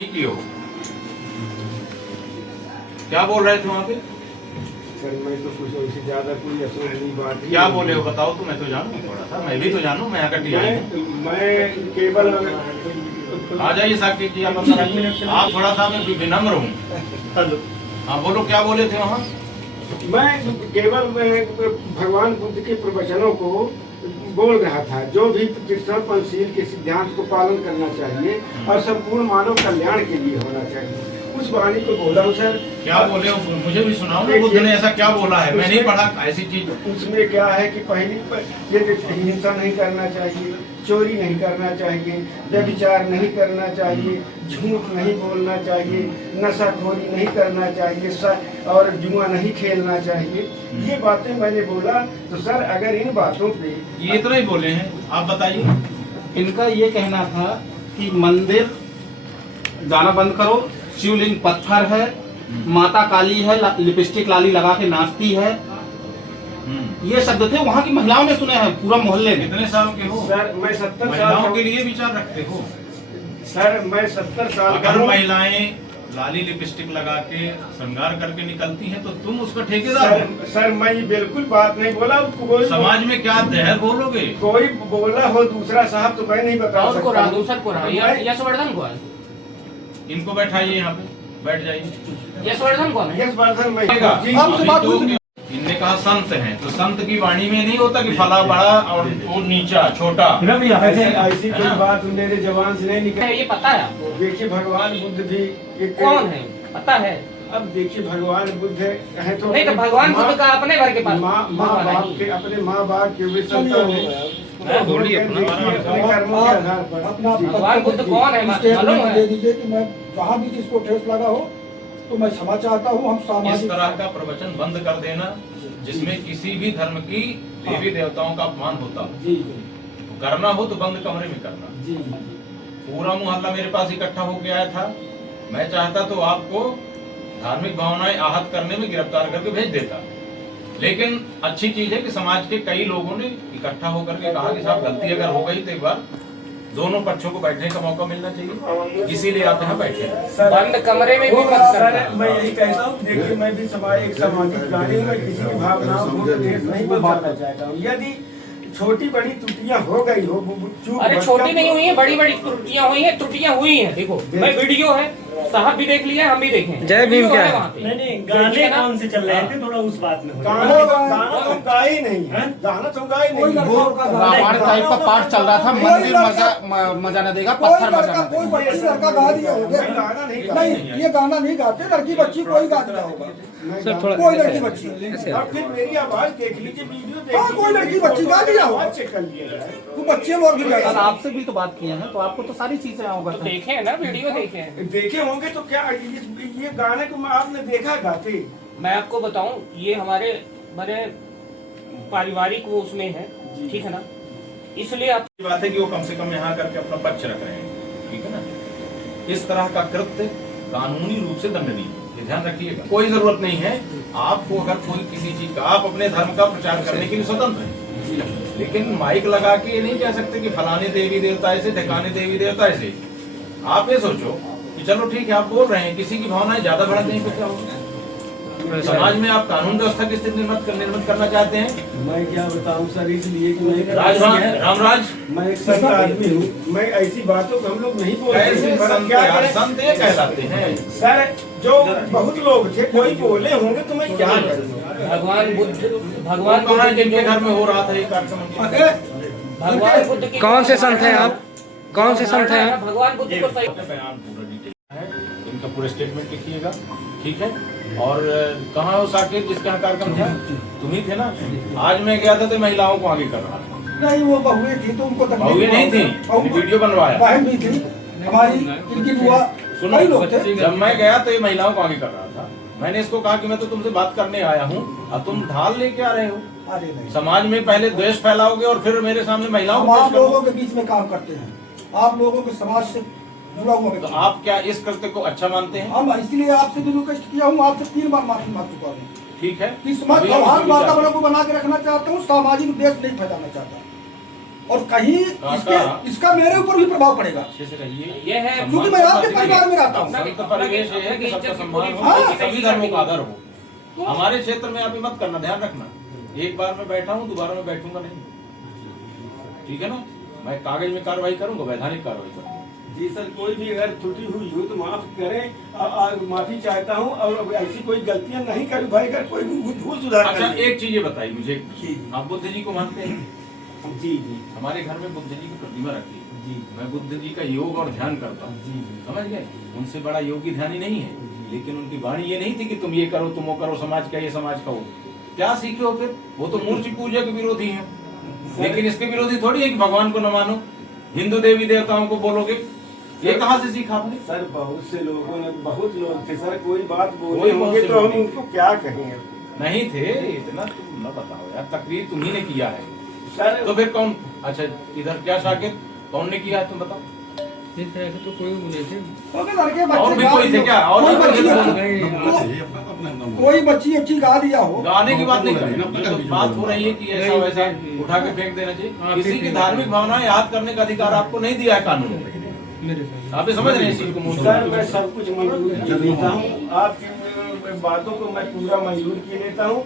की हो क्या बोल रहे थे वहाँ पे? सर मैं तो कुछ वैसे ज्यादा कोई असली बात क्या बोले हो बताओ तो मैं तो जानूँ, थोड़ा सा मैं भी तो जानूँ। मैं आकर मैं केवल आ जाइए साकिब जी, आप अंदर आइए। आप थोड़ा सा मैं विनम्र हूँ। हेलो, हाँ बोलो, क्या बोले थे वहाँ? मैं केवल भगवान बुद्ध के प्रवचनों को बोल रहा था। जो भी प्रतिष्ठा पंचशील के सिद्धांत को पालन करना चाहिए और संपूर्ण मानव कल्याण के लिए होना चाहिए, उस वाणी को बोला हूँ सर। क्या बोले हो मुझे भी सुनाओ ना, बुद्ध ने ऐसा क्या बोला है? मैं नहीं पढ़ा ऐसी चीज। उसमें क्या है कि पहली ये हिंसा नहीं करना चाहिए, चोरी नहीं करना चाहिए, व्यभिचार नहीं करना चाहिए, झूठ नहीं बोलना चाहिए, नशाखोरी नहीं करना चाहिए और जुआ नहीं खेलना चाहिए। ये बातें मैंने बोला तो सर अगर इन बातों पे ये तो नहीं बोले हैं, आप बताइए। इनका ये कहना था कि मंदिर जाना बंद करो, शिवलिंग पत्थर है, माता काली है, लिपस्टिक लाली लगा के नाचती है, ये शब्द थे। वहाँ की महिलाओं ने सुने हैं पूरा मोहल्ले में। कितने साल के हो सर? मैं 70 महिलाओं के लिए विचार रखते हो सर? मैं 70 साल का अगर हूं। महिलाएं लाली लिपस्टिक लगा के श्रृंगार करके निकलती हैं तो तुम उसका ठेकेदार हो। सर मैं ये बिल्कुल बात नहीं बोला। कोई समाज में क्या जहर बोलोगे? कोई बोला हो दूसरा साहब तो मैं नहीं बता सकता। दूसर को यशवर्धन को है। इनको बैठाइए यहाँ पे, बैठ जाइए। यशवर्धन कौन है? यशवर्धन मैं जी, इनने कहा संत हैं, तो संत की वाणी में नहीं होता कि फला बड़ा और वो नीचा छोटा। ऐसी कोई बात मेरे जवान से नहीं निकली। ये पता है आपको? देखिए भगवान बुद्ध भी कौन है पता है? अब देखिए भगवान बुद्ध है तो नहीं तो भगवान बुद्ध का अपने घर के पास माँ बाप के अपने माँ बाप के वे संतान है। बोलिए अपने कर्मों के आधार पर भगवान बुद्ध कौन है मालूम है? दे दीजिए कि मैं जहाँ भी जिसको ठेस लगा हो तो मैं क्षमा चाहता हूँ। हम इस सामाजिक तरह का प्रवचन बंद कर देना जिसमें किसी भी धर्म की देवी देवताओं का अपमान होता हो। जी करना हो तो बंद कमरे में करना। जी पूरा मोहल्ला मेरे पास इकट्ठा होके आया था। मैं चाहता तो आपको धार्मिक भावनाएं आहत करने में गिरफ्तार करके भेज देता, लेकिन अच्छी चीज है कि समाज के कई लोगों ने इकट्ठा होकर के कहा कि साहब गलती अगर हो गई तो एक बार दोनों पक्षों को बैठने का मौका मिलना चाहिए, इसीलिए आप यहाँ बैठे। बंद कमरे में भी मत सर करना। मैं यही कहता हूँ, देखिए मैं भी एक सामाजिक प्राणी हूँ। मैं किसी की भावनाओं को ठेस नहीं पहुंचाना चाहता हूँ। यदि छोटी बड़ी त्रुटियां हो गई हो, अरे छोटी नहीं हुई है, बड़ी बड़ी त्रुटियां हुई है। त्रुटियां हुई हैं, देखो मैं वीडियो है, साहब भी देख लिया, हम भी देखें। जय भीम क्या है? नहीं गाने कौन से चल रहे थे, थोड़ा उस बात में हो जाए। गाना तो गा ही नहीं है, गाना तो गा ही नहीं। रामायण टाइप का पाठ चल रहा था। मंदिर मजा न देगा, कोई पत्थर मजा लड़का न कोई देगा। बच्ची लड़का गा दिया होगा। गाना नहीं गा नहीं ये गाना नहीं गाते, लड़की बच्ची कोई गा दिया होगा। कोई लड़की बच्ची और फिर मेरी आवाज देख लीजिए, वीडियो देख हाँ, कोई लड़की बच्ची गा दिया होगा। आवाज चेक कर लिया जाए। वो बच्चे लोग भी कल गाते। आपसे भी तो बात किए हैं, तो आपको तो सारी चीजें अवगत हैं। देखे है ना, वीडियो देखे हैं। देखे होंगे तो क्या ये गाने को आपने देखा गाते? मैं आपको बताऊं, ये हमारे बड़े पारिवारिक वो उसमें है, ठीक है ना, इसलिए आप बात है कि वो कम से कम यहाँ करके अपना पक्ष रख रहे हैं, ठीक है ना। इस तरह का कृत्य कानूनी रूप से दंडनीय है, ये ध्यान रखिएगा। कोई जरूरत नहीं है आपको, अगर कोई किसी चीज का, आप अपने धर्म का प्रचार करने के लिए स्वतंत्र हैं, लेकिन माइक लगा के ये नहीं कह सकते कि फलाने देवी देवता ऐसे, ठिकाने देवी देवता ऐसे। आप ये सोचो कि चलो ठीक है आप बोल रहे हैं, किसी की भावनाएं ज्यादा बढ़ा दें तो क्या होगा? समाज में आप कानून व्यवस्था की स्थिति निर्मित करना चाहते हैं। मैं क्या बताऊं सर, इसलिए कि मैं रामराज, मैं एक संत आदमी हूँ। मैं ऐसी बातों को हम लोग नहीं बोलते। कैसे संत यार? संत ये कहलाते हैं सर, जो बहुत लोग थे कोई बोले होंगे तो मैं क्या करूँ? भगवान भगवान बुद्ध जिनके घर में हो रहा था ये कार्यक्रम। भगवान बुद्ध की कौन से संत हैं आप? कौन से संत हैं आप? भगवान बुद्ध को सही बयान पूरा डिटेल है, इनका पूरा स्टेटमेंट लिखिएगा, ठीक है। और कहाँ हो साकिब जिसका कार्यक्रम था? तुम ही थे ना। आज मैं गया था तो महिलाओं को आगे कर रहा था। नहीं वो बहुएं थी तो उनको बहुएं नहीं थी, वीडियो बनवाया। बहन भी थी हमारी, इनकी बुआ, कई लोग थे। जब मैं गया तो ये महिलाओं को आगे कर रहा था। मैंने इसको कहा कि मैं तो तुमसे बात करने आया हूँ और तुम ढाल लेके आ रहे हो। अरे नहीं, समाज में पहले द्वेष फैलाओगे और फिर मेरे सामने महिलाओं हम को आप पेश लोगों करोगे। के बीच में काम करते हैं, आप लोगों के समाज से जुड़ा हुआ तो व्यक्ति। आप क्या इस कृत्य को अच्छा मानते हैं? हम इसलिए आपसे भी रिक्वेस्ट किया हूँ, आपसे 3 बार माफी मांग चुका हूँ। ठीक है, इस समाज अभी हम सौहार्द उसको विचार वातावरण को बना के रखना चाहता हूँ, सामाजिक देश नहीं फैलाना चाहता। और कहीं इसका मेरे ऊपर भी प्रभाव पड़ेगा, अच्छे से रहिए। ये है क्योंकि मैं आपके परिवार में रहता हूँ। संत परिवेश ये है कि सबका सम्मान हो, हाँ। सभी धर्मों का आदर हो। हमारे क्षेत्र में आप ये मत करना, ध्यान रखना। एक बार मैं बैठा हूँ, दोबारा मैं बैठूंगा नहीं, ठीक है ना। मैं कागज में कार्रवाई करूंगा, वैधानिक कार्रवाई करूंगा। जी सर, कोई भी अगर त्रुटि हुई हो तो माफ करें, माफी चाहता हूँ। और ऐसी कोई गलतियां नहीं करी भाई, अगर कोई भूल सुधार अच्छा, करिए। एक चीज ये बताइए मुझे, जी। आप बुद्ध जी को मानते हैं? जी जी हमारे घर में बुद्ध जी की प्रतिमा रखी है। जी मैं बुद्ध जी का योग और ध्यान करता हूँ, जी समझ गए। उनसे बड़ा योगी ध्यानी नहीं है, लेकिन उनकी वाणी ये नहीं थी कि तुम ये करो, तुम वो करो, समाज का ये, समाज का वो। क्या सीखे हो फिर? वो तो मूर्ति पूजा के विरोधी हैं, लेकिन इसके विरोधी थोड़ी है कि भगवान को न मानो, हिंदू देवी देवताओं को बोलोगे। ये कहाँ से सीखा आपने? सर, बहुत से लोगों ने, बहुत लोग थे सर, कोई बात बोले कोई होंगे बहुत से तो हम लोग उनको क्या कहें अब? नहीं थे, इतना तुम न बताओ यार, तकरीर तुम्ही ने किया है सर तो फिर कौन? अच्छा, इधर क्या शाकिर, कौन ने किया है तुम बताओ? इस तरह से तो कोई बोले थे। तो अगर लड़के बच्चे और भी गा कोई थे दिए- क्या? और कोई भी कोई बच्ची थे? कोई बच्ची अच्छी गा दिया हो, गाने की बात नहीं कर रहे, तो बात हो रही है कि ऐसा वैसा उठा के फेंक देना चाहिए। किसी की धार्मिक भावनाएं याद करने का अधिकार आपको नहीं दिया है कानून ने। मेरे साथ आप ये समझ रहे हैं इस चीज को? सर, मैं सब कुछ मंजूर कर लेता हूँ, आपकी बातों को मैं पूरा मंजूर किए लेता हूँ।